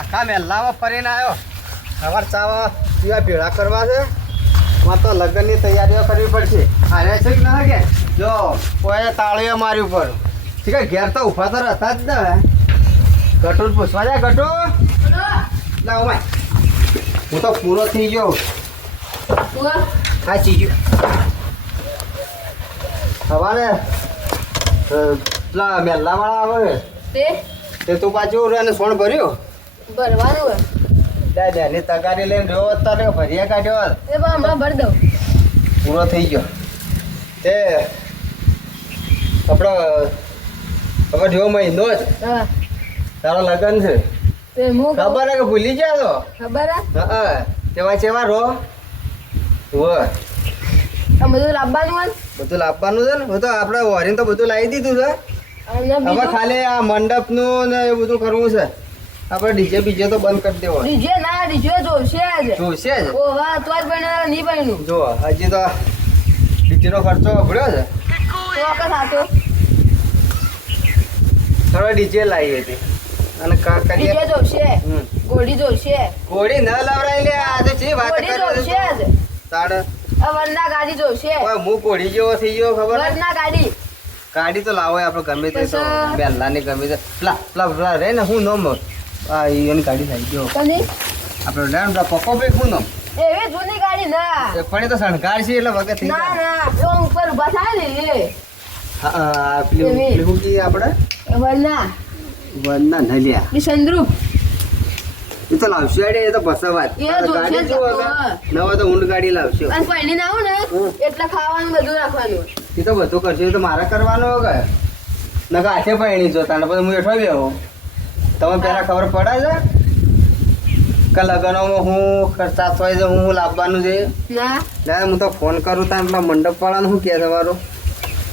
આખા મહેલામાં ફરીને આવ્યો. સવાર ચાવા પીવા ભેળા કરવા છે. માં તો લગ્નની તૈયારીઓ કરવી પડશે. આરે છે કે ના કે જો કોઈ તાળીઓ મારી ઉપર ઠીક છે. ઘેર તો ઊભા તો રહેતા જ ને. ગટુર પૂછવા જાય ગટુ લાવ ભાઈ. હું તો પૂરો થઈ ગયો. હા ચીજો સવારે પેલા મહેલાવાળા આવે તે તું પાછું અને સોણ ભર્યો ભરવાનું બેની તગારી લઈને રહ્યો અત્યારે ભર્યા કાઢ્યો હમણાં ભરી દઉં. પૂરો થઈ ગયો તે આપણો હવે જો મહિનો જ હા તારો લગ્ન છે તે હું ખબર હે કે ભૂલી ગયા તો ખબર હા તેવા ચેવા રો હો આ બધું લાવવાનું હોય બધું લાવવાનું છે ને હું તો આપણે વરીને તો બધું લાવી દીધું છે અને હવે બીજું ખાલી આ મંડપનું ને એ બધું કરવું છે આપણે ડીજે બીજે તો બંધ કરી દેવો ડીજે ના ડીજે જોશે જ જોશે જ ઓ વાહ તો જ બન્યા નહીં બન્યું જો હજી તો ડીજેનો ખર્ચો ભર્યો છે તો આખા સાચો થોડો ડીજે લાવી હતી અને કરીએ ડીજે જોશે હમ. ઘોડી જોશે ઘોડી ન લવરાઈ લે આજે જે વાત ઘોડી કરે જોશે જ તાડ વરના ગાડી જોશે ઓય હું ઘોડી જેવો થઈ ગયો ખબર હે? વરના ગાડી ગાડી તો લાવો આપણે ગમે તે તો પછી? બેલાની ગમે તે પેલા રે ને હું નોમ આ એની ગાડી થઈ ગયો કની આપણે લેણ પેલા પપ્પો ભાઈ હું નોમ એવી જૂની ગાડી ના પણ એ તો શણગાર છે એટલે વગર થઈ ના જાય ના એવો ઉપર ઉભા થાય ને એ હા પેલી એવી. પેલી શું કહીએ આપણે વરના વરના નલિયા ની સંદ્રુપ એ તો લાવશે અડે એ તો બસવાત એ તો ગાડી છે જ. શું હવે નવા તો ઊંડ ગાડી લાવશે અને પહેલી ના આવું ને એટલે ખાવાનું બધું રાખવાનું એ તો બધું કરશે એ તો મારે કરવાનું કે નકા હાથે પૈણી જોતા ને પછી હું એઠો બેહો તમે પેલા ખબર પડે છે કે લગ્નોમાં હું ખર્ચા હોય છે હું લાવવાનું છે ના ના હું તો ફોન કરું ત્યાં પેલા મંડપ વાળાને શું કહે છે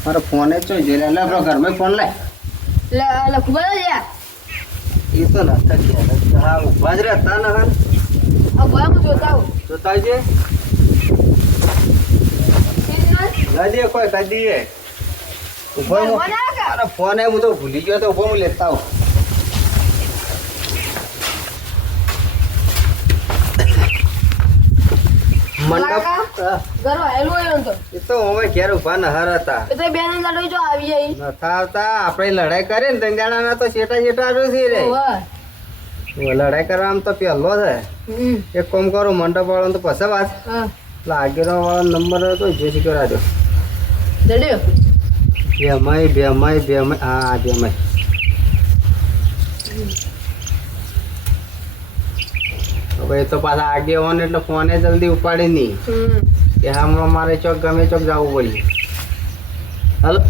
મારો ફોન જ જોઈ જોઈએ એટલે આપણો ઘરમાં ફોન લાય લખું બધા યાર એ તો નતા ગયા હા ઉભા જ રહેતા ને હા હવે હું જોતા હું જોતા છે નદી કોઈ કદી ઉભો ઘરમાં ના કે? અરે ફોન હું તો ભૂલી ગયો તો ઉભો હું લેતા આવું મંડપ હા. ઘર વાયેલું હોય એમ તો એ તો અમે ઘેર ઉભા નહર હતા એ તો બેન લડોઈ જો આવી જાય નતા આવતા આપણે લડાઈ કરીએ ને ત્રણ તો શેટા શેટા છે રે ઓવે. લડાઈ કરવામાં તો પહેલો છે હમ. એક કામ કરો મંડપ વાળો તો પછી વાત હા આગેનો વાળો નંબર હતો જે શીખ્યો રાખ્યો જડ્યો બેમાઈ હા બેમાઈ હવે એ તો પાછા આગેવાન એટલે ફોને જલ્દી ઉપાડી નહીં હમ કે હમણાં મારે ચોક ગમે ચોક જવું પડ્યું હલો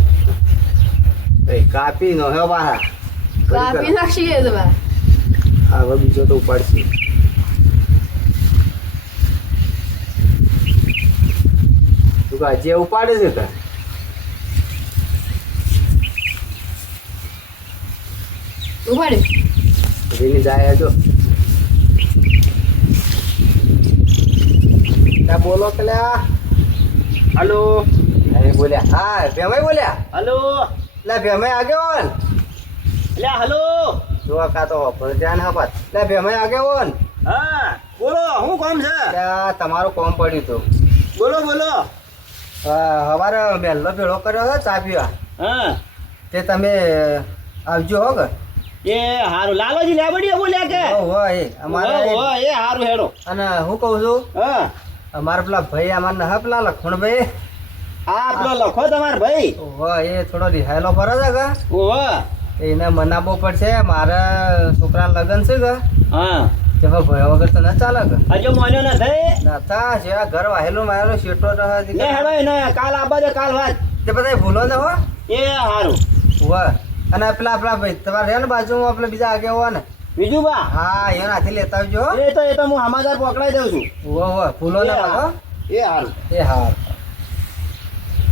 એ કાપી નો હે પાછા કાપી નાખીએ તો બા હવે બીજો તો ઉપાડશે તું કે હજી ઉપાડે છે તાર ઉપાડ્યું રીની જાય જો ત્યાં બોલો પેલા હલો અરે બોલ્યા હા ભેમાઈ બોલ્યા હલો લે ભેમાઈ આગેવાન એટલે હલો જો કા તો ધ્યાન હા લે ભેમાઈ આગેવાન હા બોલો શું કામ છે ત્યાં તમારું કોમ પડ્યું હતું બોલો બોલો હવારે વહેલો ભેળો કર્યો હતો ચા પીવા હા તે તમે આવજો હો કે એ હારું લાલોજી લેબડીએ બોલ્યા કે હોય એ અમારે એ હારું હેડો અને હું કહું છું હા અમારા પેલા ભાઈ અમારે નહા પેલા લખમણભાઈ આ પેલો લખો તમાર ભાઈ હોય એ થોડો રિહાયેલો ફરે છે કે ઓહો એને મનાવવો પડશે મારા છોકરાના લગ્ન છે કે હા તે હવે ભય વગર તો ના ચાલે કે હજુ મોન્યો ન થઈ નતા જેવા ઘર વાહેલું મારેલો શેટો રહે લે હેડો એને કાલ આબા દે કાલ વાત તે બધા ભૂલો ને હો એ હારું હોય અને પેલા ભાઈ તમારે રે ને બાજુમાં પેલા બીજા આગે હોય ને બીજું બા હા એને હાથી લેતા આવજો હો. એ તો હું સમાચાર પકડાઈ દઉં છું હોય ભૂલો ને હો એ હારું એ હા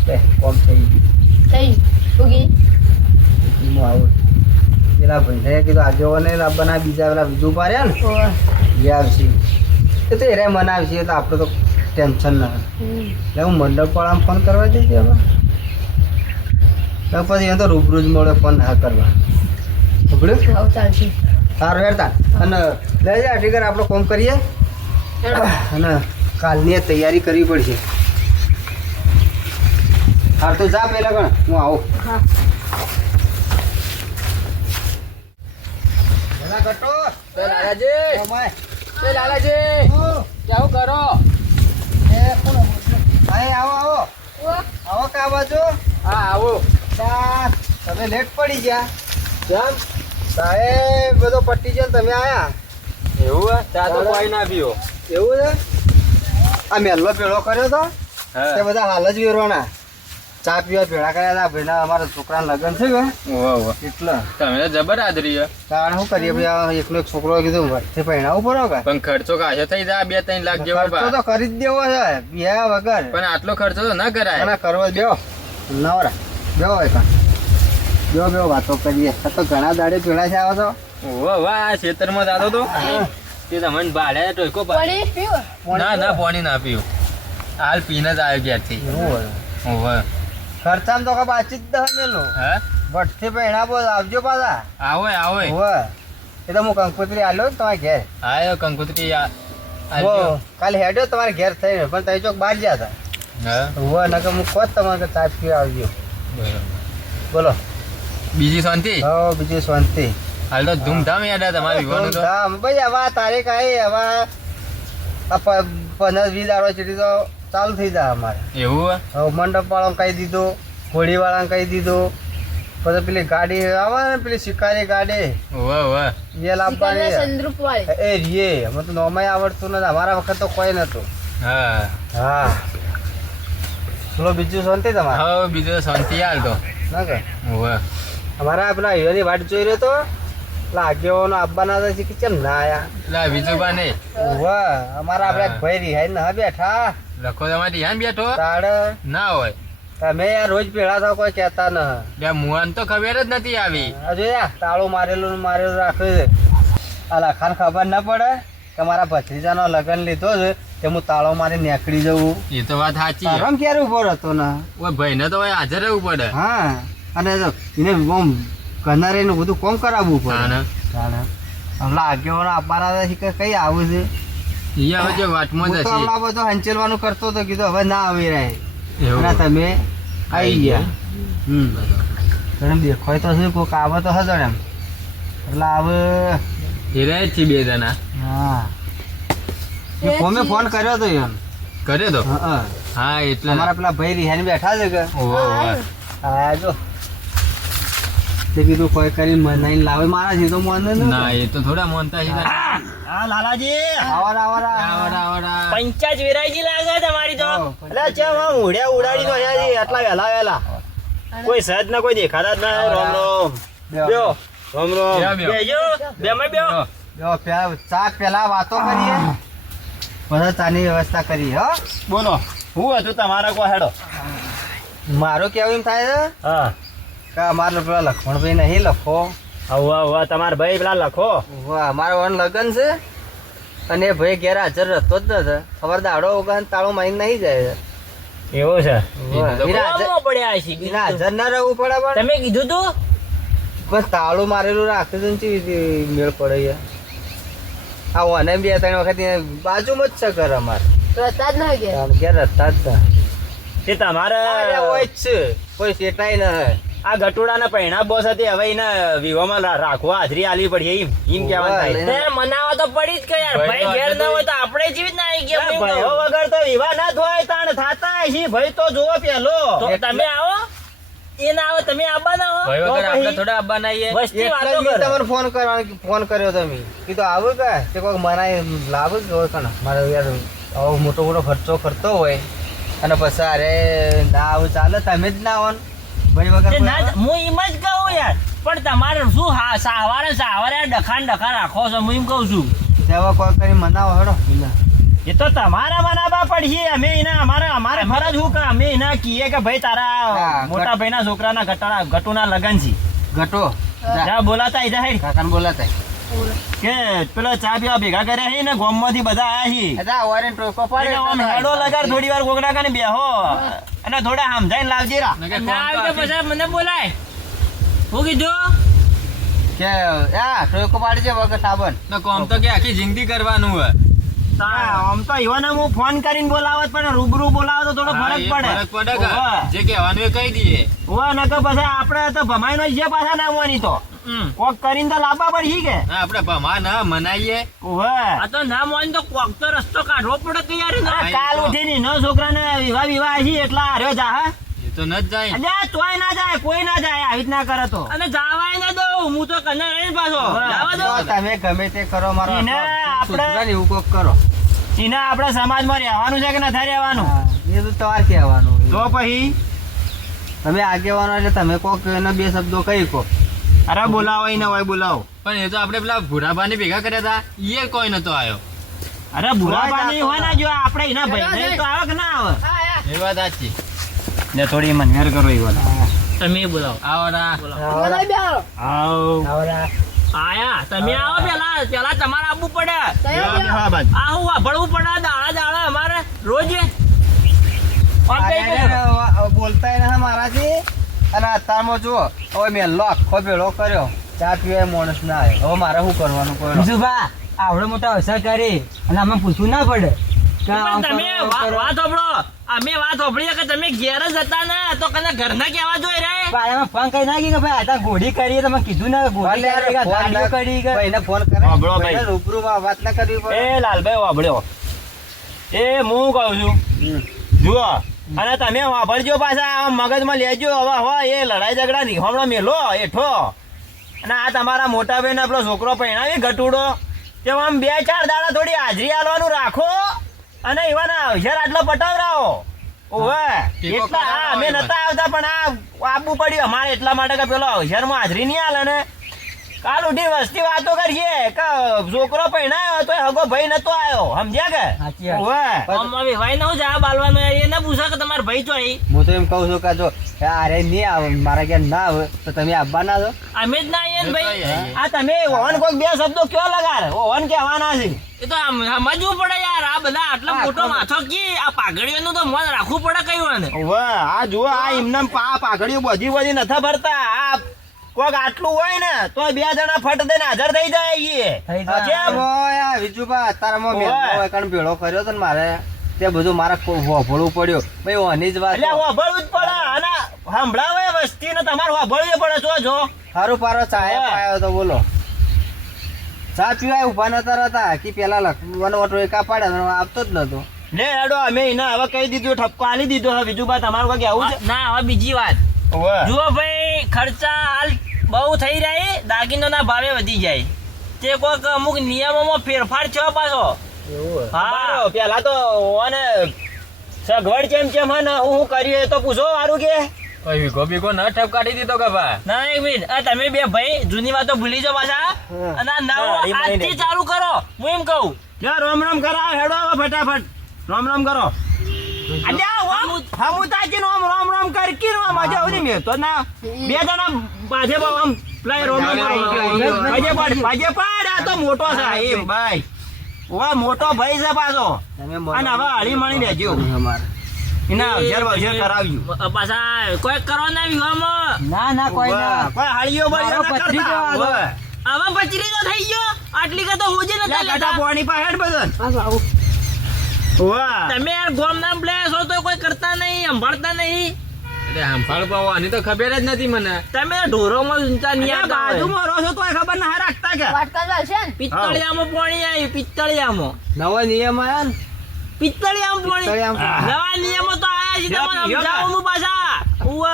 બે કોમ થઈ ગયું થઈ ઉગી હું આવું પેલા ભાઈને કીધું આગેવાને લાવવાના બીજા પેલા બીજું પાડ્યા ને ઓવે. એ આવશે એ તો એરે મનાવશે તો આપણે તો ટેન્શન ના હોય હમ. એટલે હું મંડપવાળાને ફોન કરવા જઈએ હવે તો પછી એ તો રૂબરૂ જ મળે ફોન ના કરવા ખબડ્યું આવું ચાલશે સારું હેડતા અને લઈ જા ઠીક આપણે કોમ કરીએ અને કાલની તૈયારી કરવી પડશે. હા તો જા પહેલા ગણ હું આવું. હા. ભલા ગટો લાલાજી ઓમાય. લાલાજી કેવું કરો? એ કોણ ભાઈ આવો આવો આવો કા બાજુ. હા આવો. ચા તમે લેટ પડી ગયા. કેમ સાહેબ બધો પટ્ટી ગયો ને તમે આયા. એવું હે? ચા તો કોઈ ના પીવો. એવું છે. આ મેલ્લો પેળો કર્યો તો તે બધા હાલ જ વેરવાના ચા પીવા ભેળા કર્યા હતા. ભાઈના અમારા છોકરાના લગ્ન છે કે એટલે તમે તો જબર આદરી હે. તાણ શું કરીએ ભાઈ આ એકલો એક છોકરો કીધું વચ્ચે પહેણાવું પડો કે પણ ખર્ચો કાશે થઈ જાય 2-3 લાખ જેવો ખર્ચો તો કરી જ દેવો છે બિયા વગર. પણ આટલો ખર્ચો તો ના કરાય. ના કરવો બેહો નવરા બેહો હોય કાં બેહો બેહો વાતો કરીએ. આ તો ઘણા દાડે પેલા છે આવો તો ઓહો વાહ આ ખેતરમાં જાતો તો તે તમને ભાડે ટોયકો પાણી પીવું? ના પાણી ના પીવું. હાલ પીને જ આવ્યો ઘેરથી. એવું હોય. ઓહો ખર્ચામાં તો કઈ બાચી જ દહ મેલો હે ભટ્ટી પહેણા બોલ આવજો પાછા. આવો આવો હોય એ તો હું કંકોત્રી આલ્યો ને તમારે ઘેર. આયો કંકુતરી હો, કાલે હેડ્યો તમારે ઘેર થઈને પણ તમે ચોક બહાર ગયા હતા. હા હોય નકર હું ખોટ તમારે ચા પીવા આવજો. બરોબર. બોલો. બીજી શાંતિ? હો બીજું શાંતિ. હાલ તો ધૂમધામ યાદ તમારે વિવાનું તો. ધૂમધામ. ભાઈ હવે આ તારીખ આવી હવે આ 15-20 દાડો સુધી તો ચાલુ થઈ જાય અમારે. એવું હે? હવે મંડપ વાળાને કહી દીધું, ઘોડી વાળાને કહી દીધું, પછી પેલી ગાડી આવે ને પેલી શિકારી ગાડી વાહ વાહ એ લાવવાની. સંદ્રુપ વાળી. એ રીએ અમે તો નોમાય આવડતું નથી. અમારા વખત તો કોઈ નતું. હા હા બોલો બીજું શાંતિ તમારે હવે બીજું તો શાંતિ હાલ તો. ના કે વાહ અમારા પેલા હીરાની વાટ જોઈ રહ્યો તો લાગ્યો આપવાના હતા કે કેમ ના આયા. લા બીજું બા નહીં વાહ અમારા આપડે હા. ભાઈ રિહાઈ ના બેઠા લખો તમારી યાન બેઠો તાડ ના હોય. તમે યાર રોજ ભેળા થાવ કોઈ કહેતા ન. બે મુવાન તો ખબર જ નથી આવી. હજુ યાર તાળું મારેલું ને મારેલું રાખ્યું છે. આ લખાણ ખબર ના પડે કે મારા ભત્રીજાનો લગ્ન લીધો છે તે હું તાળો મારી નીકળી જવું. એ તો વાત સાચી છે. આરામ ક્યારે ઉભો રહેતો ને. ઓય ભાઈને તો હોય હાજર રહેવું પડે. હા અને જો એને આમ કનારીનું બધું કોમ કરાવવું પડે. તાણે. લાગ્યો આપવાના હતા કે કઈ આવું છે. ઈ હવે જે વાટમાં જ હું તો હશે. હમણાં બધું હંચેલવાનું કરતો હતો કીધું હવે ના આવી રહે. એવું. અને તમે આવી ગયા. તમે દેખાય તો છે કોઈક આવે તો હશે એમ એટલે આવે. એ રહે જ છે બે જણા. હા મેં ફોન કર્યો તો એમ. કરે તો હા હા એટલે અમારા પેલા ભાઈ રિહાઈને બેઠા છે કે ઓહો ઓહો. હા જો તે કીધું કોઈ કરીને મનાઈને લાવે મારા છે તો મને ના એ તો થોડા મોનતા છે. હા લાલાજી આવરા આવરા આવડા આવડા પંચાજ વેરાયટી લાગે તમારી તો. હા. એટલે ચેમ આમ ઉડ્યા ઉડાડી તો અહીંયા જી આટલા વહેલા વહેલા કોઈ સજ ના કોઈ દેખાતા જ ના. રોમ રોમ બ્યો રોમ રોમ બ્યો, બ્યો. બેજો બેમાં બ્યો. જો પેલા ચા પેલા વાતો કરીએ પછી ચાની વ્યવસ્થા કરીએ. હો બોલો હું હતું તમારા કો હેડો. મારું કેવું એમ થાય છે હા કે અમારે પેલા લખમણભાઈ નહીં લખો. આવું આવું તમારા ભાઈ પેલા લખો. વાહ અમારા વન લગન છે અને એ ભાઈ ઘેર હાજર રહેતો જ નથી. ખબર દાડો ઉગાન તાળો મારી નહીં જાય. એવું છે વાહ, એના હાજર- પડ્યા છે એના હાજર ના રહેવું પડે પણ તમે કીધું તું બસ તાળું મારેલું રાખ્યું છે ને ચેવી રીતે મેળ પડે યાર. આ ઓને 2-3 વખત અહીંયા બાજુમાં જ છે ઘર અમારે. રહેતા જ ના ગયા. આમ ઘેર રહેતા જ ના. તે તમારે અરે હોય જ છે કોઈ શેટાય ન હે. આ ગટુડાના પૈણા બોસ હતી હવે એના વિવાહમાં રાખવા હાજરી આલવી પડી એમ એમ કહેવાનું થાય. તે મનાવા તો પડી જ કે યાર ભાઈ ઘેર ન હોય તો આપણે જીવિત ના આવી ગયા ભાઈઓ વગર તો વિવાહ ના થાય તાણ થાતા હશી ભાઈ તો જોવો પેલો તમે આવો એ ના આવો તમે આવવા ના ભાઈ હો વગર આપણે થોડા આબા નાઈએ. વસ્તી એટલે વાતો જ મેં કરે. તમને ફોન કર્યો તમે કીધું આવું કે તે કોઈ મનાય લાવું જ હોય કણ મારે યાર આવો મોટો ખર્ચો કરતો હોય અને પછી અરે ના આવું ચાલે તમે જ ના આવો ને. ભાઈ વગર તે કોઈ ના આવે? હું એમ જ કહું યાર પણ તમારે શું સાવારે ડખાન રાખો છો હું એમ કહું છું. તેવા કોઈ કરી મનાવો હેડો એ તો તમારા મનાવા પડશે અમે એના અમારે ફરજ શું કે અમે એના કહીએ કે ભાઈ તારા હા, મોટા ભાઈના છોકરાના ગટુના લગન છે ઘટો જા બોલાતા આઈ જા હેડ. કાકાને બોલાતા કે પેલા ચા પીવા ભેગા કર્યા છે ને ગામમાંથી બધા આયા છે અદા ઓરેન ટોકો પાડે એટલે આમ હેડો લગાડ થોડી વાર ગોગડા કાને બેહો અને થોડા સમજાઈને લાવજે રા. નકર ના ફોન તો આવે તો આપી. પછી મને બોલાય હું કીધું કે ટોયકો પાડી છે વગર સાબન. તો કોમ તો કે આખી જિંદગી કરવાનું હોય. આમ તો ઈવોને હું ફોન કરીને બોલાવત પણ રૂબરૂ બોલાવો તો થોડો હા, ફરક એ પડે. ફરક પડે કે ઓવે. જે કહેવાનું એ કહી દઈએ. ઓવે, નકર પછી આપણે તો ભમાઈ નો છે પાછા નામવાની તો કોક કરીને તો લાવવા પડશે કે હા, આપણે ભમા ના મનાઈએ. ઓવે. આ તો ના મોન તો કોક તો રસ્તો કાઢવો પડે કે યાર એનો. આ કાલ ઉઠીને ન છોકરાને વિવાહ હશે એટલા હાર્યો જા હા એ તો ન જ જાય. અલ્યા તોય ના જાય કોઈ ના જાય આવી રીતના કરે તો અને જાવાય ના દઉં હું તો કને રહીને પાછો જાવા દો. તો તમે ગમે તે કરો મારો એને આપણે- છોકરાને એવું કોક કરો. એને આપણા સમાજમાં રહેવાનું છે કે નથી રહેવાનું હા, એ તો તમારે કહેવાનું. તો પછી તમે આગેવાનો એટલે તમે કોક એના બે શબ્દો કહી કો. અરે બોલાવો એને હોય બોલાવો પણ એ તો આપણે પેલા ભૂરાભાને ભેગા કર્યા હતા એ કોઈ નતો આવ્યો. અરે ભૂરાબા નહીં હોય ને જો આપણે એના ભાઈ તો આવે કે ના આવે એ વાત સાચી. ને થોડી મનમેર કરો ઈવોને. તમે બોલાવો. આવો રા. મને બેહારો. આવ આયા તમે આવો પેલા તમારે આવવું પડે. તૈયાર બેહારો. હા બાદ આ હું વાપરવું પડે દાડા અમારે રોજ આમ કઈ અરે, બોલતા નથી મારાથી. અને અત્યારમાં જુઓ હવે મેં આખો ભેળો કર્યો ચા પીવાય માણસ ના આવે. હવે મારે શું કરવાનું કોઈ બીજુભા આવડો મોટો અવસર કરી અને આમાં પૂછવું ના પડે કે આમ પણ તમે કરો, આમ કરો. વાત સાંભળો. અમે વાત સાંભળીએ કે તમે ઘેર જ હતા ને તો કને ઘરના કેવા જોઈ રે. પાયામાં ફોન કરી નાખી કે ભાઈ આ ઘોડી કરી તમે કીધું ને ઘોડી કરી કે ગાડીઓ કરી કે ભાઈને ફોન કરે સાંભળો ભાઈ. ભાઈને રૂબરૂમાં વાત ના કરવી પડે. એ લાલભાઈ વાભળ્યો એ હું કહું છું જુઓ અને તમે વાપરજો પાછા આ મગજમાં લેજો હવે હોય એ લડાઈ ઝઘડા રીહોમણો મેલો એઠો અને આ તમારા મોટા ભાઈ આપણો છોકરો પહેણાવી ઘટુડો તે આમ 2-4 દાડા થોડી હાજરી આલવાનું રાખો અને એવાના અવસર આટલો પટાવરાવો ઓવે ટીકો એટલા હા કરાવડાવો અમે એ નતા આવતા પણ આ આપવું પડ્યું અમારે એટલા માટે કે પેલો અવસરમાં હાજરી નહીં આલે ને કાલ ઉઠી વસ્તી વાતો કરીએ કે છોકરો પહેણાયો તો હગો ભાઈ નતો આવ્યો સમજ્યા કે સાચી વાત. ઓવે આમ હવે ભાઈ ના જા બાલવાનો યાર એને પૂછો કે તમારો ભાઈ છો અહીં. હું તો એમ કહું છું કે જો અરે નહીં આવે મારા ઘેર ના આવે તો તમે આવવાના છો. અમે જ ના આવીએ ને ભાઈ. આ તમે ઓવન કોઈક બે શબ્દો કયો લગાડ ઓવન કહેવાના છે એ તો સમજવું પડે યાર આ બધા આટલો મોટો માથો કી આ પાઘડીઓનું તો મન રાખવું પડે કયું ને. ઓવે આ જુઓ આ એમને પાઘડીઓ બધી નથી ભરતા આ કોઈક આટલું હોય ને તો 2 જણા ફટ દઈને હાજર થઈ જાય થઈ એ જાય. કેમ? ઓય, વિજુભા અત્યારમાં મેં ઓય. ઓય કણ ભેળો કર્યો તો ને મારે તે બધું મારે હોભળવું પડ્યું ભાઈ ઓની જ વાત એટલે વાભળવું જ પડે અને સંભળાવે વસ્તીને તમારે વાભળવું પડે જો જો સારું પારો ચાય ઓય. પાયો તો બોલો ચા પીવાય ઉભા નતા રહેતા કે પેલા લખવાનો ઓટો એકા પાડ્યા આવતો જ નતો. લે હેડો અમે એને હવે કહી દીધું ઠપકો આલી દીધો હવે બીજું બા તમારું કઈ આવું છે ના હવે બીજી વાત ઓવે જુઓ ભાઈ ખર્ચા હાલ બહુ થઈ જાય દાગીનોના ભાવે વધી જાય તે કોઈક અમુક નિયમોમાં ફેરફાર થયો પાછો. હા હા પેલા તો ઓને સગવડ કેમ હે ને હું કર્યું એ તો પૂછો વારું કે કોઈ વીઘો બીઘો ન ઠપકારી દીધો કે ભા. ના એક મિનિટ આ તમે બે ભાઈ જૂની વાતો ભૂલી જાઓ પાછા અને આ નવો હા, એ મને આજથી નહીં. ચાલુ કરો હું એમ કહું. જા રામ રામ કરાવ હેડો હવે ફટાફટ રામ કરો અલ્યા હમુ તાજી નો રામ રામ કર કી નો મજા આવતી મે તો ના 2 જણા પાછે બહુ આમ પ્લાય રામ પાજે પાડ આ તો મોટો છે એમ ભાઈ ઓવા મોટો ભાઈ છે પાછો તમે અને હવે હળી મળી રહેજો અમારે એના અવસર કરાવ્યું પાછા કોઈ કરો ના વિવાહમાં ના ના કોઈ ના કોઈ હાળીઓ બળીઓ મારો ના પથરી કરતા તો ઓવે. આવા પચરીનો થઈ ગયો આટલી કે તો હું જ લે નતા કાટા લેતા. પોણી પાસે હેડ બદન ઓવા તમે યાર ગોમ નામ પ્લે છો તો કોઈ કરતા નહીં સંભાળતા નહીં. એટલે હંફાળ પાવો આની તો ખબર જ નથી મને. તમે ઢોરોમાં ઊંચા નિયા બાજુમાં રહો છો તોય ખબર ના રાખતા કે વાટકા ચાલશે ને? પિત્તળિયામાં પાણી આવ્યું પિત્તળિયામાં નવો નિયમ આયા ને પિત્તળિયામાં પાણી પિત્તળિયામાં. નવા નિયમો તો આયા છે લ્યો, તમને પીયો ને. સમજાવું હું પાછા ઉવ્વ.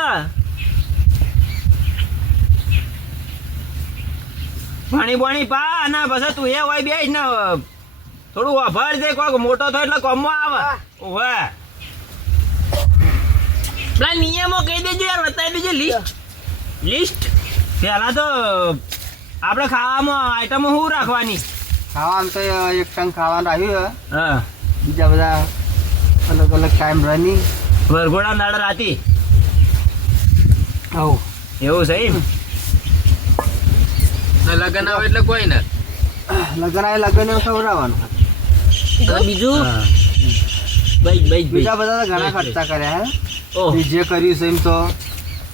પાણી પા અને પછી તું એ હોય બેસ ને થોડું વાભર દે કોઈક મોટો થયો એટલે કોમમાં આવે ઓવે પેલા નિયમો કહી દેજો યાર બતાવી દેજો લિસ્ટ પેલા તો આપણે ખાવામાં આઈટમો શું રાખવાની ખાવાનું તો એક ટંક ખાવાનું રાખ્યું છે. હા બીજા બધા અલગ અલગ ટાઈમ રનિંગ વરઘોડા નાળ રાતી આવું એવું છે એમ ને લગન આવે એટલે કોઈ ને. લગ્ન આવે લગ્ન એવું ખવડાવવાનું. અને બીજું હા. બીજા બધા તો ઘણા ખર્ચા કર્યા હે ઓહ જે કર્યું છે એમ તો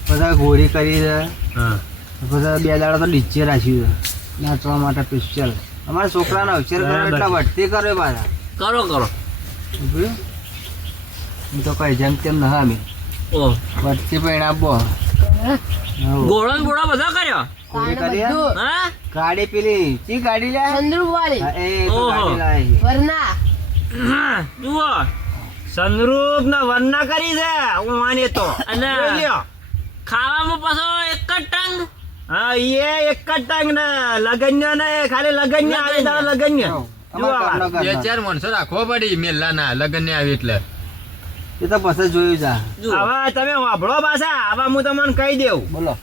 બધા ઘોડી કરી છે હા બધા 2 દાડા તો ડીજે રાખ્યું છે નાચવા માટે સ્પેશિયલ અમારા છોકરાનો અક્ષર કરો એટલે વટતી કરે પાછા કરો કરો ઉભી. હું તો કઈ જેમ તેમ ના અમે ઓ વટતી પણ આપો ગોળો ને ગોળો બધો કર્યો હા ગાડી પેલી ચી ગાડી લે ચંદ્રુ વાળી હા, એ તો ઓહો. ગાડી લાવી વરના જુઓ સંદરૂપ ને વર્ણા કરી છે હું માની તો અને જોઈ લ્યો. ખાવામાં પાછો એક જ ટંગ હા એ એક જ ટંગ ને લગન્ય ને ખાલી લગન્ય આવી તારા લગન્ય અમારા ઘરનો બે ઘરનો. 4 માણસો રાખવો પડી મેલાના લગન ને આવી એટલે એ તો પછી જોયું જા જુઓ હવે તમે વાપરો પાછા હવે હું તમને કહી દઉં બોલો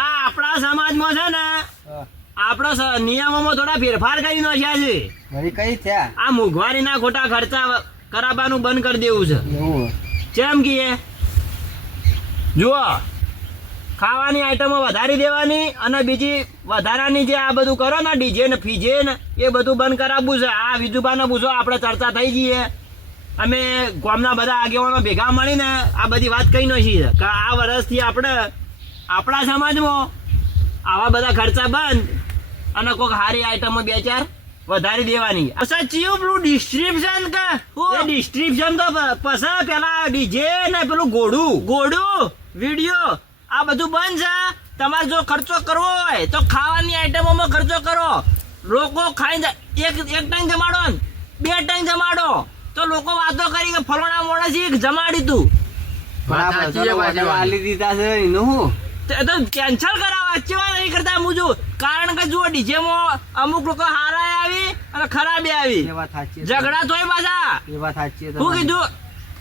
આ આપણા સમાજમાં છે ને હા. આપણા નિયમોમાં થોડા ફેરફાર કરી નાખ્યા છે વળી કઈ થયા આ મોંઘવારીના ખોટા ખર્ચા કરાવવાનું બંધ કરી દેવું છે એવું કેમ કીએ જુઓ ખાવાની આઈટમો વધારી દેવાની અને બીજી વધારાની જે આ બધું કરો ને ડીજે ને ફીજે ને એ બધું બંધ કરાવવું છે આ વિજુભાને પૂછો આપણે ચર્ચા થઈ જઈએ અમે ગામના બધા આગેવાનો ભેગા મળીને આ બધી વાત કહી નાખી છે કે આ વર્ષથી આપણે આપણા સમાજમાં આવા બધા ખર્ચા બંધ અને કોઈક સારી આઈટમો 2-4 વધારી દેવાની પછી ચિયું પેલું ડિસ્ટ્રીબ્યુશન કે એ ડિસ્ટ્રીબ્યુશન તો પછી પેલા ડીજે ને પેલું ઘોડું વિડીયો આ બધું બંધ છે તમારે જો ખર્ચો કરવો હોય તો ખાવાની આઈટમોમાં ખર્ચો કરો લોકો ખાઈને એક ટાઈમ જમાડો ને 2 ટાઈમ જમાડો તો લોકો વાતો કરી કે ફલાણા મોણસી જમાડી તું પણ આ વાત સાચી છે બધાનો પાછી order આલી દીધા છે એનું હું એ તો કેન્સલ કરાવો અચવા નહીં કરતા મુજુ કારણ કે જુઓ ડીજેમાં અમુક લોકો હારા આવી અને ખરાબ આવી એ વાત સાચી છે. ઝઘડા થોય પાછા એ વાત સાચી છે શું તમારી. કીધું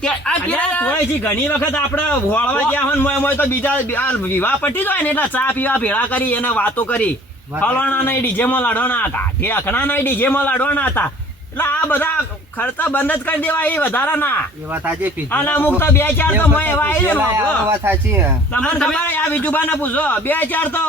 કે આ પેલા ઘણી વખત આપણે વળવા ગયા હોય ને મોય તો બીજા આ વિવાહ પટી જાય ને એટલે ચા પીવા ભેળા કરી એને વાતો કરી વાત ફલવાના નહીં ડીજેમાં લાડવાના હતા ઢેકણા નહીં ડીજેમાં લાડવાના હતા એટલે આ બધા ખર્ચા બંધ જ કરી દેવા એ વધારાના એ વાત સાચી પીધી. અને અમુક તો 2-4 તો મોય એવા આવી પેલા જાય આ વાત સાચી છે. તમને ખબર છે, આ વિજુભાને પૂછો 2-4 તો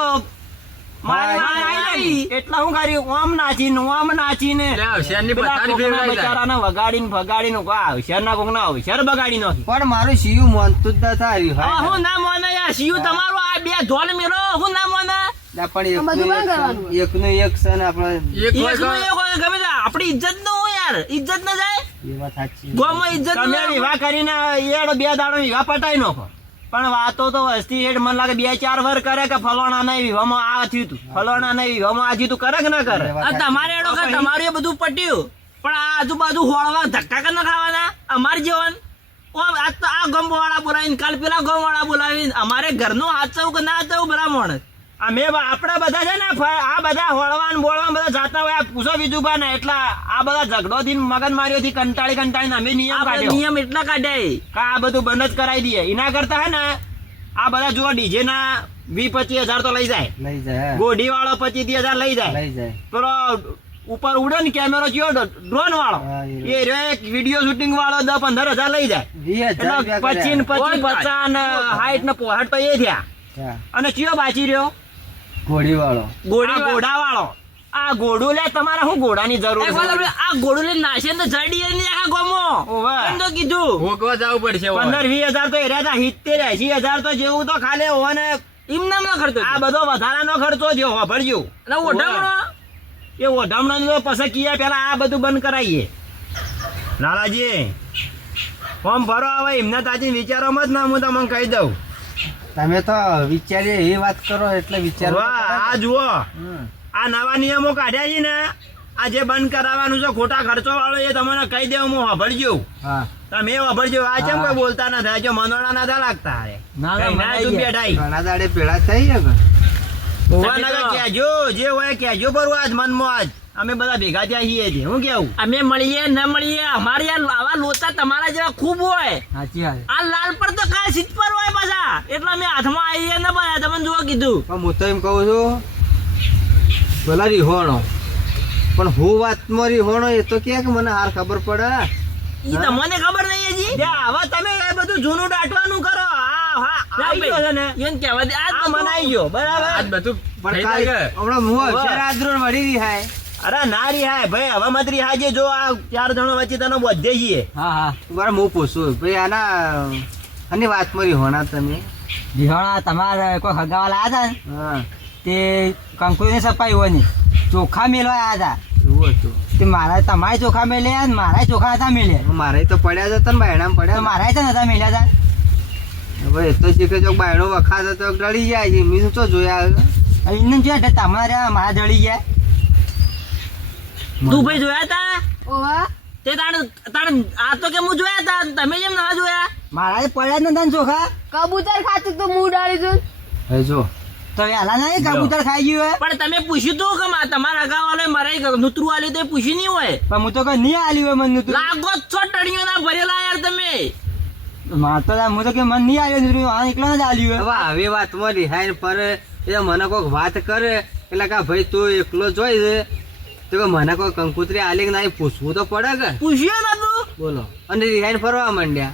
મારી હા, વાત હા, આવી જાય. એટલે હું કર્યું ઓમ નાચીને એટલે હોશિયારની પેલા પથારી કોકના ફેરવાઈ જાય. બચારાને વગાડીને હોશિયારના કોકના હોશિયાર બગાડી નાખી પણ મારું શિયું માનતું જ નતા હાર્યું. હવે હાય હું ના મોને યાર શિયું તમારું આ બે ધોલ મેરો હું ના મોને ના, પણ આ બધું બંધ કરવાનું. એકનું એક છે ને આપણે એક હોય એકનું કે- એક હોય ગમે તે આપણી ઇજ્જત ન હોય યાર ઇજ્જત ન જાય એ વાત સાચી છે. ગોમાં ઇજ્જત ન તમે જાય. વિવાહ કરીને એડ 2 દાડો વિવાહ પટાઈ નાખો પણ વાતો તો વસ્તી હેડ મને લાગે 2-4 વાર કરે કે ફલોણા નહીં વિવાહમાં આ થયું તું ફલોણા નહીં વિવાહમાં આ થયું તું કરે કે ના કરે એ વાત આ સાચી. તમારે એડો કે તમારું એ બધું પટ્યું પણ આ આજુબાજુ હોળવા ધક્કા કે ન ખાવાના અમારે જીવન આજ તો આ ગમ વાળા બોલાવીને કાલ પેલા ગમ વાળા બોલાવીને અમારે ઘરનું હાચવું કે ના હાચવું બ્રાહ્મણ અમે આપણા બધા છે ને આ બધા હોળવાન બોળવાન બધા જાતા હોય આ પૂછો વિજુભા ને એટલા આ બધા ઝઘડો થી મગન માર્યો થી કંટાળીને અમે નિયમ આપણે કાઢ્યો નિયમ એટલા કાઢ્યા કે આ બધું બંધ જ કરાવી દઈએ એના કરતા હે ને આ બધા જુઓ ડીજે ના 20-25 હજાર તો લઈ જાય લઈ જાય ગોઢી વાળો 25-30 હજાર લઈ જાય લઈ જાય પેલો ઉપર ઉડે ને કેમેરો ચિયો ડ્રોન વાળો હા, એ રહ્યો એક વિડીયો શૂટિંગ વાળો 10-15 હજાર લઈ જાય 20,000 એટલે રૂપિયા 25 ને 60 ને 65 તો એ થયા કર્યા. અને ચિયો બાચી રહ્યો ઘોડી વાળો આ ઘોડા વાળો આ ઘોડું લે તમારે શું ઘોડાની જરૂર એ છે? બોલો, આ ગોળું લઈને નાશે ને તો જડી જઈને આખા ગોમો ઓવે. એમ તો કીધું ભોગવા જવું પડશે હવે. 15-20 હજાર તો એ રહ્યા હતા 70-80 હજાર તો જેવું તો ખાલી હોવા ને એમ નામ ના ખર્ચો આ બધો વધારાનો ખર્ચો થયો વાપરજો અને ઓઢામણો એ ઓઢામણો તો પછી કીએ પેલા આ બધું બંધ કરાવીએ લાલાજી ફોર્મ ભરો હવે એમને તાજી વિચારોમાં જ ના હું તમને કહી દઉં તમે તો વિચારીએ એ વાત કરો એટલે વિચારો તો વાહ, ખરા આ ને. જુઓ હમ. આ નવા નિયમો કાઢ્યા છે ને આ જે બંધ કરાવવાનું છે ખોટા ખર્ચો વાળો એ તમને કહી દેવું હું વાપરજો હા તમે વાપરજો આ કેમ હા. કોઈ બોલતા ના થાય જો મનોડા ના થા લાગતા હારે ના, કઈ ના મનાઈ તું ગયા. બેઠાઈ ઘણા દાડે પેલા થઈ ને ઉભા તમે ના તો- કહેજો જે હોય કહેજો બરું આજ મનમાં આજ અમે બધા ભેગા થયા છીએ તે. હું કેવું અમે મળીએ ન મળીએ અમારે યાર આવા લોચા તમારા જેવા ખૂબ હોય સાચી વાત. આ લાલ પર તો કાંઈ સીટ પર હોય પાછા એટલે અમે હાથમાં આવીએ ને ભાઈ તમને જોવા કીધું પણ હું તો એમ કહું છું ભલા રીહોણો પણ હું વાતમાં રીહોણો એ તો કે મને હાર ખબર પડે ઈ તમને ખબર નહીં હજી ત્યાં હવે તમે એ બધું જૂનું દાટવાનું કરો આવી ગયો છે ને એને કહેવા દે આજ આ બધું- મનાઈ ગયો બરાબર આજ બધું પણ થઈ કાલ જાય કે? હમણાં હું વાહ. અક્ષર આદરો મળી રહી હાય અરે ના રિહાય ભાઈ હવે મત રિહાજે જો આ 4 જણો વચ્ચે તને બધે છીએ હા હા બરાબર હું પૂછું ભાઈ આના આની વાતમાં રીહોણા તમે વિહોણા તમારે કોઈ હગાવા લાયા હતા ને હા તે કંકુને સપાયું નહીં ચોખા મેળવા આવ્યા હતા એવું હતું. તે મારા તમારે ચોખા મેલ્યા ને મારા ચોખા હતા મેલ્યા મારે તો પડ્યા જ હતા ને બાયણામાં તો પડ્યા મારા તો નતા મેલ્યા હતા હવે એ તો શીખે જો બાયણો વખાત તો ડળી જાય છે મેં તો જોયા ઇન્દન જોયા તમારે મારા જળી ગયા તું ભાઈ જોયા તા ઓવા તે તાણ આ તો કે હું જોયા તા તમે જેમ ના જોયા મારા પડ્યા જ નતા ને ચોખા કબૂતર ખાતું તો હું ડાળી દઉં હવે જો તો વહેલા નહીં કબૂતર ખાઈ ગયું હોય પણ તમે પૂછ્યું તું કે તમારા અગાઉ વાળો મારે નૂતરું આલ્યું તો એ પૂછ્યું નહીં હોય પણ હું તો કઈ નહીં આલ્યું હોય મને તો લાગો જ છો ટણીઓ ના ભરેલા યાર તમે માર તો હું તો કે મને નહીં આવ્યો એકલો જ આલ્યું હવે હોય આવી વાતમાં રિહાઈ પર એ મને કોઈક વાત કરે એટલે કે ભાઈ તું એકલો જોઈ છે તો કે મને કોઈ કંકુતરી આલી કે ના પૂછવું તો પડે કે પૂછ્યું નતું બોલો અને રિહાઈ ફરવા માંડ્યા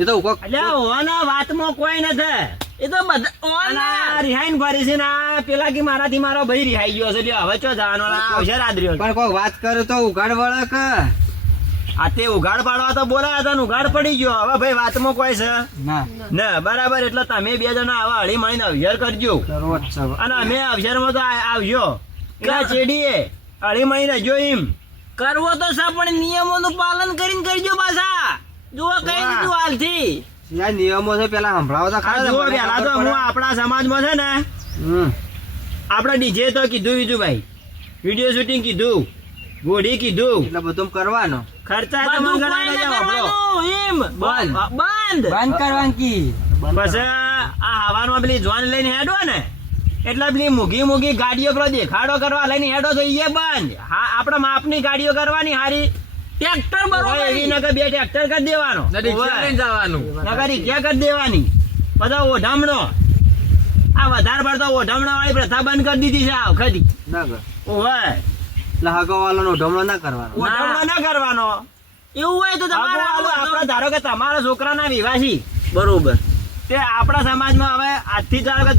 એ તો કોક એટલે ઓના વાતમાં કોઈ નથી એ તો બધા ઓના રિહાઈન ભરી છે ને આ પેલા કે મારાથી મારો ભાઈ રિહાઈ ગયો છે લ્યો, હવે ચો જવાનો આવશે રાત્રિઓ પણ કોઈ વાત કરે તો ઉઘાડ વળે કે આ તે ઉઘાડ પાડવા તો બોલાયા હતા ને ઉઘાડ પડી ગયો હવે ભાઈ વાતમાં કોઈ છે ના ને બરાબર એટલે તમે બે જણા આવા હળી મળીને અવસર કરજો કરવો જ છે. અને અમે અવસરમાં તો આવજો પેલા ચેડીએ હળી મળીને જો એમ કરવો તો છે પણ નિયમોનું પાલન કરીને કરજો પાછા જુઓ કઈ વાહ. દીધું હાલથી યાર નિયમો છે પેલા સંભળાવો તો આ ખરા ને, જુઓ મને પેલા તો ખબર હું પડે. આપણા સમાજમાં છે ને હમ. આપણે ડીજે તો કીધું બીજું ભાઈ વિડીયો શૂટિંગ કીધું ગોળી કીધું એટલે બધું કરવાનો ખર્ચા બધું તમને કોઈ ગણાવી ના દેવા આપણો. કરવાનું, એમ બંધ. બંધ બંધ કરવાનું કી પછી આ હવામાં પેલી જોન લઈને હેડો ને એટલે પેલી મૂઘી ગાડીઓ પર દેખાડો કરવા લઈને હેડો તો એ બંધ. હા આપણે માપની ગાડીઓ કરવાની હારી ટ્રેક્ટર હોય બરોબર એવી નકર બે ટ્રેક્ટર કરી દેવાનો જવાનું નકર રિક્ષા કરી દેવાની બધા ઓઢામણો આ વધારે પડતો ઓઢામણો વાળી પ્રથા બંધ કરી દીધી છે આ વખતે ના કર ઓવે એટલે હગવાલાનો ઢમણો ના કરવાનો ઓઢામણો ના કરવાનો એવું હોય તો તમારે આપણે ધારો કે તમારા છોકરાના વિવાહી બરોબર તે આપણા સમાજમાં હવે આજથી ધારો કે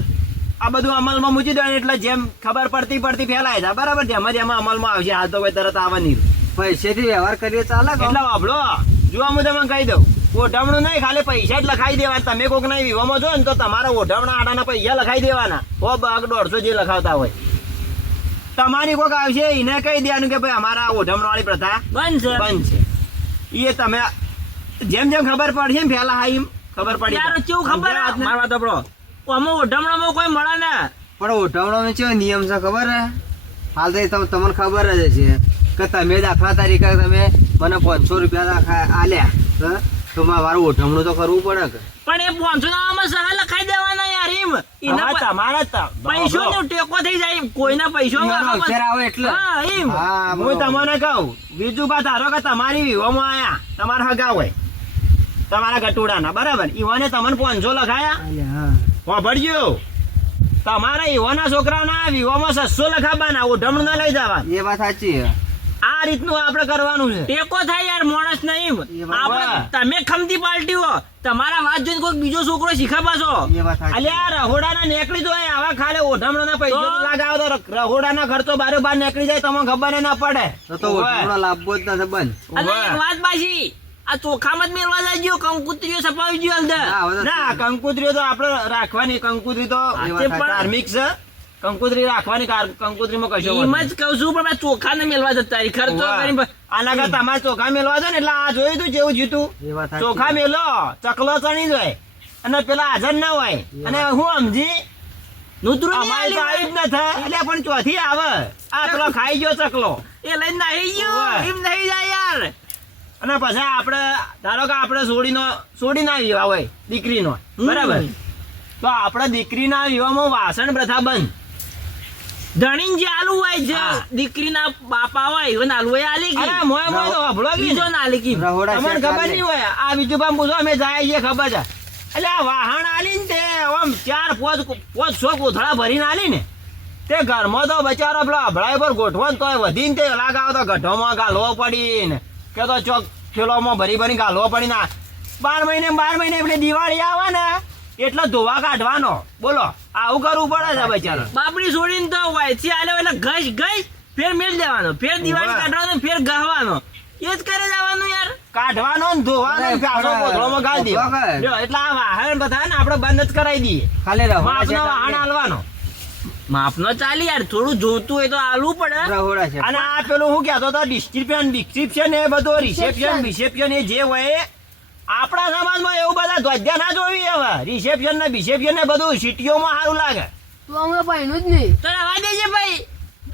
આ બધું અમલમાં મૂકી દે એટલે જેમ ખબર પડતી ફેલાય છે બરાબર જેમાં જેમાં અમલમાં આવશે હાલ તો કોઈ તરત આવવાની પૈસેથી વ્યવહાર કરીએ ચાલે કે? એટલે વાપરો જો હું તમને કહી દઉં ઓઢામણું નહીં ખાલી પૈસા જ લખાઈ દેવાના તમે કોઈક ના વિવામાં જો ને તો તમારા ઓઢામણા આડાના પૈસા લખાઈ દેવાના 100 જે લખાવતા હોય તમારી કોઈક આવશે એને કહી દેવાનું કે ભાઈ અમારા ઓઢામણા વાળી પ્રથા બંધ છે બંધ છે એ તમે જેમ જેમ ખબર પડશે ને પેલા હા એમ ખબર પડી યાર કેવું ખબર સમજ્યા વાતને? મારા વાત આપણો આમાં ઓઢમણામાં કોઈ મળે ને પણ ઓઢવણો કેવો નિયમ છે ખબર હે હાલ તો તમને ખબર જ છે કે તમે દાખલા તરીકે તમે મને 500 રૂપિયા આલ્યા હા? તો મારું ઓઢમણું તો કરવું પડે કે પણ એ 500 નામાં સહા લખાઈ દેવાના યાર એમ એના હવે તમારા જ પૈસો નો ટેકો થઈ જાય કોઈના પૈસો ઈવાનો અક્ષર આવે એટલે હા એમ હા હું બરોબર. તમને કહું બીજું બા ધારો કે તમારી વિહોમાં આયા તમારા હગા હોય તમારા ગટુડાના બરાબર ઈવાને તમને 500 લખાયા અલ્યા, હા. વાપરજો તમારા ઈવાના છોકરાના વિહોમાં 600 લખાવવાના ઓઢમણું ના લઈ જવા એ વાત સાચી છે. આ રીતનું આપણે કરવાનું છે ટેકો થાય યાર માણસ નહીં એ વાત આપણે તમે ખમતી પાલટી હો તમારા વાત જોઈને કોઈ બીજો છોકરો શીખવા છો એ વાત સાચી. અલ્યા રહોડાના નીકળી જાય આવા ખાલે ઓઢમણાના પૈસા તો? લગાવો તો રહોડાના ખર્ચો બારોબાર નીકળી જાય તમને ખબર ના પડે તો ઓઢમણો લાભવો જ નથી બંધ અને એક વાત પાછી આ ચોખામાં જ મેળવા જાય કંકુત્રીઓ સપાવી ગયો અંદર ના, હવે તો ના કંકુતરીઓ તો આપણે રાખવાની કંકુતરી તો એ વાત તે સાચી. ધાર્મિક છે કંકુતરી રાખવાની કંકુતરીમાં કશો એમ વાંધો જ કહું છું પણ આ ચોખાને મેળવા જતા રહી. ખર્ચો વાહ. કરીને આના કરતા તમારે ચોખા મેલવા દો ને એટલે આ જોયું તું જેવું જીતું એ વાત સાચી. ચોખા મેલો ચકલો ચણી જ હોય અને પેલા હાજર ના હોય અને હું સમજી નૂતરું નહીં અમારી તો આલ્યું. આવી જ ન થાય એટલે પણ ચોથી આવે આ પેલો ખાઈ ગયો ચકલો એ લઈને નાહી ગયો વાહ. એમ નહીં જાય યાર અને પછી આપણે ધારો કે આપણે છોડી ના વિવાહ હોય દીકરીનો બરાબર તો આપણે દીકરીના વિવાહમાં વાસણ પ્રથા બંધ ધણીને જે આલુ હોય છે હા. દીકરીના બાપા હોય એવું આલુ હોય આલી ગઈ. અરે મોય મોય તો હભળો કે બીજો ના આલી ગઈ. રહોડા તમને શેક ખબર આલે. નહીં હોય આ બીજું પામ પૂછો અમે જાય છીએ ખબર છે એટલે આ વાહણ આલી ને તે આમ 4-5 કોથળા ભરીને આલી ને તે ઘરમાં તો બચારો પેલો અભળાઈ પર ગોઠવણ તોય વધીને તે લાગાવ તો ગઢોમાં ગાલવો પડી ને કે તો ચોક થેલોમાં ભરી ગાલવો પડી ના 12 મહિને પેલી દિવાળી આવે ને એટલે ધોવા કાઢવાનો બોલો આવું કરવું પડે છે બચારો બાપડી છોડીને તો વાયથી આલ્યો એટલે ઘસ ઘસ ફેર મેળ દેવાનો ફેર દિવાળી વાહ. કાઢવાનો ફેર ગહવાનો એ જ કરે જવાનું યાર કાઢવાનો ને ધોવાનો ને ગાળો કોથળામાં ગાળી દેવાનો. વાહ. લ્યો, એટલે આ વાહણ બધા ને આપણે બંધ જ કરાવી દઈએ ખાલી રહોડા માપનો શેક વાહણ આલે. હાલવાનો માપનો ચાલી યાર, થોડું જોતું હોય તો આલવું પડે. રહોડા છે અને આ પેલું હું કહેતો હતો ડિસ્ક્રિપ્શન એ બધું રિસેપ્શન એ જે હોય આપણા સમાજમાં એવું બધા ધ્વજા ના જોવી હવે રિસેપ્શન ને બિસેપ્શન ને બધું સિટીઓમાં સારું લાગે. તું અમે પહેણું જ નહીં. તો રવા દેજે ભાઈ,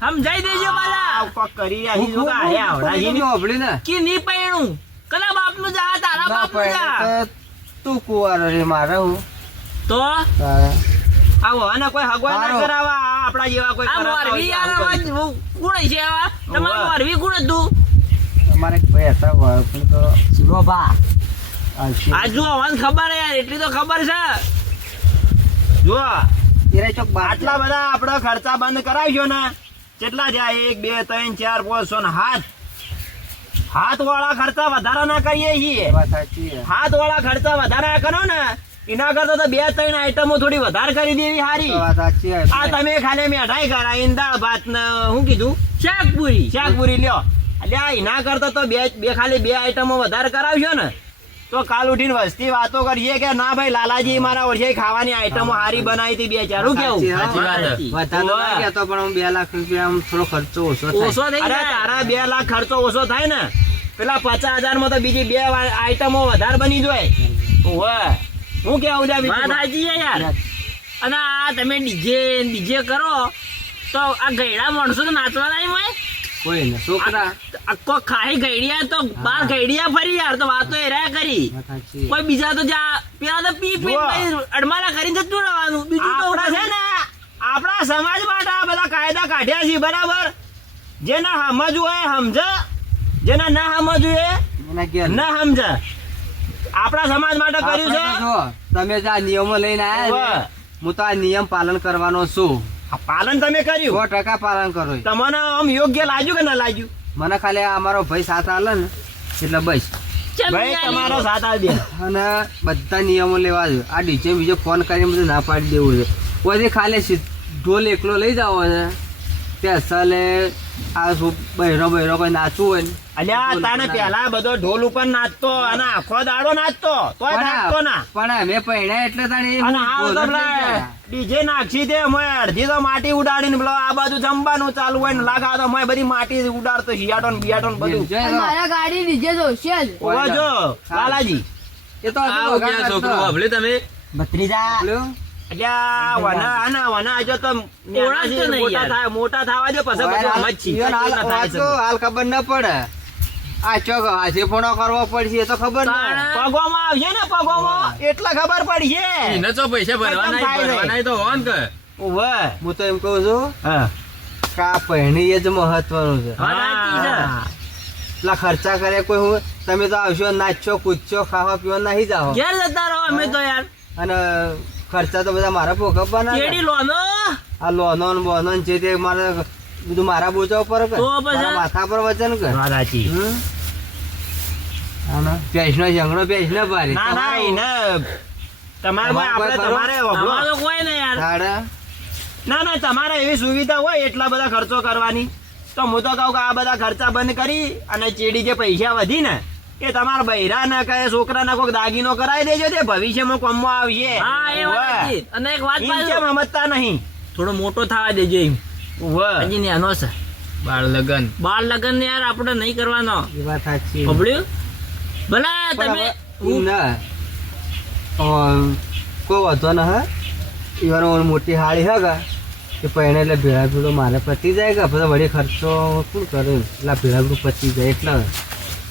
સમજાઈ દેજો મારા. આ કોક કરી રહ્યા છે, જો કે આયા આવડાજીને. હોભળી ને કે નહીં પૈણું, કલા બાપનું જા, તારા ના બાપનું જા. પડે તો તું કુંવારો રે મારે હું તો તારે. આવો અને કોઈ હગવાઈ ના સારું. કરાવવા આ આપણા જેવા કોઈ આ કરાવતા હોય મોરબી તો યાર આવું કરે. કોણ છે આવા? તમારું ઓવે. મોરબી કોણ હતું? અમારે એક ભાઈ હતા પણ તો શિવભા આવશે. આજુ આવવાનું ખબર હે યાર, એટલી તો ખબર છે. જો એરા ચોક બાર આટલા બધા આપડે ખર્ચા બંધ કરાવશો ને કેટલા થયા 1 2 3 4 5 6 ને 7 વાળા ખર્ચા વધારા ના કરીએ છીએ. વાત સાચી છે. 7 વાળા ખર્ચા વધારા કરો ને એના કરતા તો 2 3 આઈટમો થોડી વધારે કરી દેવી સારી. વાત સાચી છે. આ તમે ખાલી મેઠાઈ કરાવીને દાળ ભાત ને શું કીધું શાકપુરી. શાકપુરી લ્યો એટલે એના કરતા તો બે ખાલી 2 આઈટમો વધારે કરાવશો ને તો કાલ ઉઠીને વસ્તી વાતો કરીએ કે ના ભાઈ લાલાજી મારા ઓળખે ખાવાની આઈટમો સારી બનાવી હતી 2 4 કેવું સાચી વાત. સાચી. વધારે તો ના કહેતો પણ હું 2 લાખ રૂપિયા આમ થોડો ખર્ચો ઓછો થાય. ઓછો થઈ અરે જાય. તારા 2 લાખ ખર્ચો ઓછો થાય ને પેલા 50,000 માં તો બીજી 2 આઈટમો વધારે બની જાય. ઓવે હું કેવું છે વાત બીજું? સાચી છે યાર. અને આ તમે ડીજે કરો તો આ ગયડા માણસો તો નાચવા નહીં હોય. કોઈ ને છોકરા આખો ખાઈ ગયડિયા તો બાર ગયડિયા ફરી યાર, તો વાતો એરા કરી. વાત સાચી છે. કોઈ બીજા તો જા પેલા તો પી જુઓ. અડમાલા કરીને જતું રહેવાનું, બીજું તો આપણા છે ને આપણા સમાજ માટે આ બધા કાયદા કાઢ્યા છે બરાબર. જેને સમજવું હોય સમજે, જેને ના સમજવું હોય એના ઘેર ના સમજે. આપણા સમાજ માટે કર્યું આપણે છે. તો જો, તમે જે આ નિયમો લઈને આયા ઓવે. ને હું તો આ નિયમ પાલન કરવાનો છું. આ પાલન તમે કર્યું 100% પાલન કરો. તમને આમ યોગ્ય લાગ્યું કે ના લાગ્યું? મને ખાલી આ અમારો ભાઈ સાથ આલે ને એટલે બસ. ચમ ભાઈ યાર. તમારો સાથ આવી દે. અને બધા નિયમો લેવા છે. આ ડીજે બીજો ફોન કરીને બધું ના પાડી દેવું છે. પછી ખાલી ઢોલ એકલો લઈ જાવ છે ત્યાં સલે આ શું બહેરો કોઈ નાચવું હોય ને અલ્યા તાને પેલા બધો ઢોલ ઉપર નાચતો અને આખો દાડો નાચતો તોય નાચતો ના. પણ અમે પહેણ્યા એટલે તાણે એ અને હું આ બોલ જ તો લઈ ગયા. ડીજે નાખી દે મોય અડધી તો માટી ઉડાડીને પેલો આ બાજુ જમવાનું ચાલુ હોય ને લાગા તો મોય બધી માટી ઉડાડતો શિયાટો ને બિયાટો ને બધું. જોઈ અને લો. મારા ગાડી નીચે જોશે જ. ઓવા જો લાલાજી એ તો હજુ આવું વગર ક્યાં કરતો. છોકરું વાપર્યું તમે? ભત્રીજા બોલ્યો? અલ્યા વના આજો તો ઓળખતો નહીં યાર. મોટા થવા દે પછી બધું સમજ ઈવન હાલ વાત તો હાલ ખબર ન પડે. આ ચોક હાથે ફોનો કરવો પડશે એ તો ખબર ના. પગોમાં આવશે ને પગોમાં એટલે ખબર પડશે. એને તો પૈસા ભરવાના તો હોન કે ઓવે હું તો એમ કહું છું હા કે આ પહેણી એ જ મહત્વનું છે. હા. એટલા ખર્ચા કરે કોઈ હું તમે તો આવશો નાચો કૂદશો ખાવા પીવા નહીં જાઓ ઘેર જતા રહો અમે તો યાર. અને ખર્ચા તો બધા મારા ભોગવવાના ને. કેડી લોનો આ લોનો ને બોનો ને જે તે મારે બધું મારા બોજા ઉપર કે તો પછી? મારા માથા પર વજન કે વાત સાચી. ભેંસનો જંગડો ભેંસ ને ભારી ના ના એને તમારે ભાઈ આપણે તમારે વગડો. અમારો કોઈ ને યાર. સાડા ના ના તમારે એવી સુવિધા હોય એટલા બધા ખર્ચો કરવાની તો હું તો કહું કે આ બધા ખર્ચા બંધ કરી અને ચેડી જે પૈસા વધી ને એ તમારા બૈરા ને કે છોકરા ને કોઈક દાગીનો કરાવી દેજો તે ભવિષ્યમાં કોમમાં આવશે. હા એ વાત સાચી. અને એક વાત ઈમ પાછું, કેમ સમજતા નહીં? થોડો મોટો થવા દેજો એમ. ઉવ્વ. હજી નાનો છે. બાળ લગન બાળ લગન ને યાર આપણે નહીં કરવાનો. એ વાત સાચી ખબડ્યું? ભલા પણ તમે હવે ઈ ના કોઈ વાંધો ના હા ઈવાનો મોટી હાળી હગા કે પહેણે એટલે ભેળા ભેળો મારે પતી જાય કે પછી વળી ખર્ચો શું કરે એટલે ભેળા ભેળું પતી જાય એટલે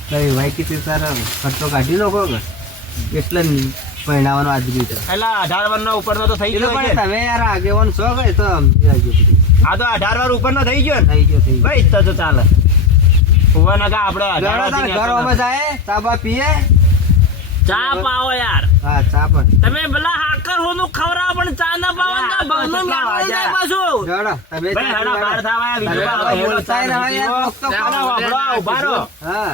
ભાઈ કીધું તારા ખર્ચો કાઢી નાખો કે એટલે જ પહેણાવાનો આજરી છે. એટલે 18 વર્ષનો ઉપરનો તો થઈ એ ગયો લોકો છે. તમે યાર આગેવાન છો ગઈ તો સમજી રાખજો બધું. આ તો 18 વર્ષ ઉપરનો થઈ ગયો ને થઈ ગયો થઈ ગયો. ભાઈ તો ચાલે ઉભા ના કા આપણે 18 ઘર વર્ષથી ઘરમાં જાય ચા બા પીએ ચા પાવો યાર. હા ચા પણ તમે ભલા હાકર હોનું ખવડાવો પણ ચા ના પાવો ને તો ભાવનો કેટલા મેળ પડી જાય પાછું. જોડો તમે ભાઈ ચા હેડો પીવા. બહાર થવા આવ્યા, બીજું તમે કાંઈ હેડો બોલતાય ના હોય યાર, ચાલો. કોક તો ના, કરો. ના, વાપરો, ઉભા રહો. હા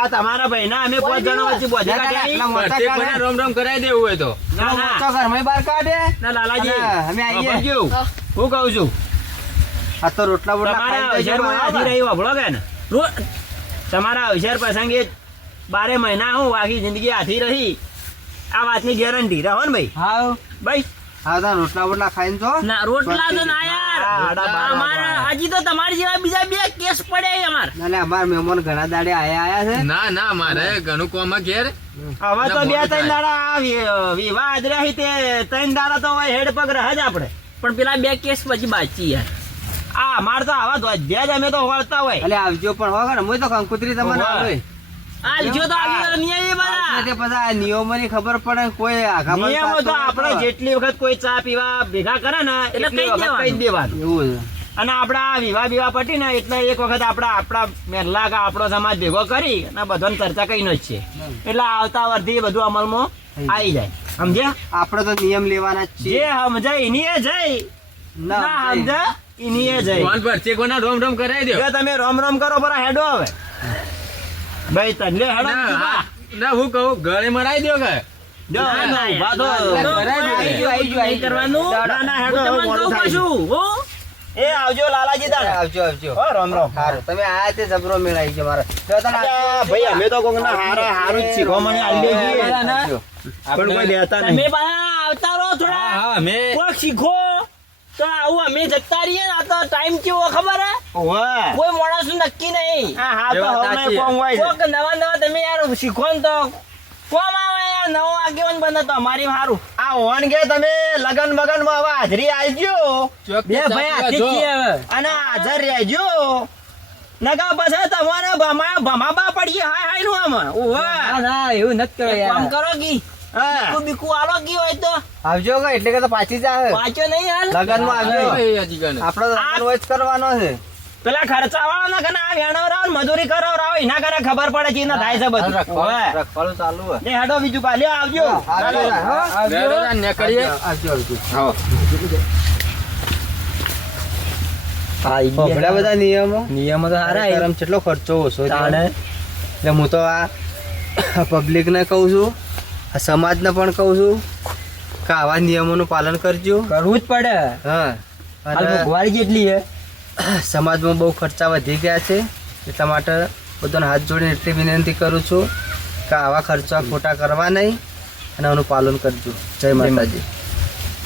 આ તમારા ભાઈના અમે 5 જણા વચ્ચે બોધી કાઢ્યા આટલા નહીં? મોટા પ્રત્યેક કાઢે. બધા રોમ રોમ કરાવી દેવું હોય તો ના ના મોટો ઘરમાં બહાર કાઢે ના લાલાજી અને અમે આવીએ. વાપરજો. હું કહું છું આ તો રોટલા બોટલા તમારા ખાઈ જજો અવસરમાં હાથી બરાબર. રહી વાપરો કે ને તમારા અવસર પ્રસંગે 12 મહિના હું આખી જિંદગી હાથી રહી આ વાતની ગેરંટી રહો ને ભાઈ હા ભાઈ હા તાર રોટલા બોટલા ખાઈને જો ના રોટલા તો ના યાર અમારે હજી તો તમારી જેવા બીજા બે કેસ પડ્યા અમાર ના લે અમારા મહેમાન ઘણા દાડે આયા છે ના ના મારે ઘણું કોમ ઘેર હવે તો 2-3 દાડા વિવાહ આદર્યા છે તે 3 દાડા તો હવે હેડ પગ રહે જ આપણે. પણ પેલા બે કેસ પછી બાચી યાર આ અમાર તો આવા ધ્વજ અમે તો વળતા હોય. એટલે આવજો પણ હો ને હું તો કંકુતરી તમને આવે આલજો તો આલજો નહીં બધા તે પછી આ નિયમોની ખબર પડે કોઈ આઘા પણ નિયમો તો પાછળ આપણે જેટલી વખત કોઈ ચા પીવા ભેગા કરે ને એટલે એટલી કહી વખત કહી જ દેવાનું. એવું છે. અને આપડા વિવાહ પટી ને એટલે એક વખત આપડા મહેલા કે આપણો સમાજ ભેગો કરી અને બધાને ચર્ચા કઈ નો જ છે એટલે આવતા વર્ષથી એ બધું અમલમાં આવી જાય. સમજ્યા? આપણે તો નિયમ લેવાના જ જે છીએ સમજાય એની એ જય ના સમજાય એની એ જય. ફોન પર છે કોના રોમ રોમ કરાવી દો જો તમે રોમ રોમ કરો પર હેડો હવે ભાઈ તને હેડો ના ના હું કહું ઘરે મરાઈ દો કે જો ના, ઉભા તો નહીં કરવાનું ના, ના, હેડો, હું તમને મોડું કહું થાય છે. પાછું, હો? એ આવજો લાલાજી તારે. આવજો આવજો હો, રામ રામ. સારું તમે આયા તે જબરો મેળાઈ છે મારે જો તને અલ્યા, ભાઈ અમે તો કોક ના હારું જ શીખવા મને આલી દઈએ. આવજો. પણ કોઈ દેતા તમે નહીં. પાછા આવતા રહો થોડા હા અમે કોક શીખો તો આવું અમે જતા રહીએ ને આ તો ટાઈમ કેવો ખબર હે ઓવે. કોઈ માણસ નક્કી નહીં આ હા તો એ વાત હવે સાચી. કોમ હોય છે. કોક નવા તમે યાર શીખો ને તો કોમ આવે યાર નવો આગેવાન બને તો અમારી સારું આ ઓન કે તમે લગન બગન માં હવે હાજરી આલજો બે ભાઈ હાથે જ છીએ હવે. અને હાજર રહેજો નકા પછી તમારે ભમાબા પડીએ હાય હાય નું આમાં ઓવે. ના એવું નથી કરો કામ યાર કરો કી હા. બીકુ બીકુ આલો કી હોય તો આવજો કે એટલે કે તો પાછી જ આવે વાંચો નહીં હાલ લગન માં આવજો એ હજી ગણે. આપણો તો લગન હોય જ કરવાનો છે પેલા ખર્ચા વાળા ના કને આ વેણવરાવ ને મજૂરી કરાવરાવ એના કરે ખબર પડે છે એના થાય છે બધું ઓવે. રખવાળું ચાલુ હોય ને હેડો બીજું કાલે આવજો આવજો હો. બેઠો તા ને કરીએ. આવજો આવજો હા ઘણા બધા નિયમો નિયમો તો સારા ખરેખર કેટલો ખર્ચો ઓછો છે. તાણે એટલે હું તો આ પબ્લિકને કહું છું આ સમાજને પણ કહું છું કે આવા નિયમોનું પાલન કરજો કરવું જ પડે હા હાલ અને મોંઘવારી જેટલી હે સમાજમાં બહુ ખર્ચા વધી ગયા છે એટલા માટે બધાને હાથ જોડીને એટલી વિનંતી કરું છું કે આવા ખર્ચા ખોટા કરવા નહીં અને આનું પાલન કરજો જય માતાજી.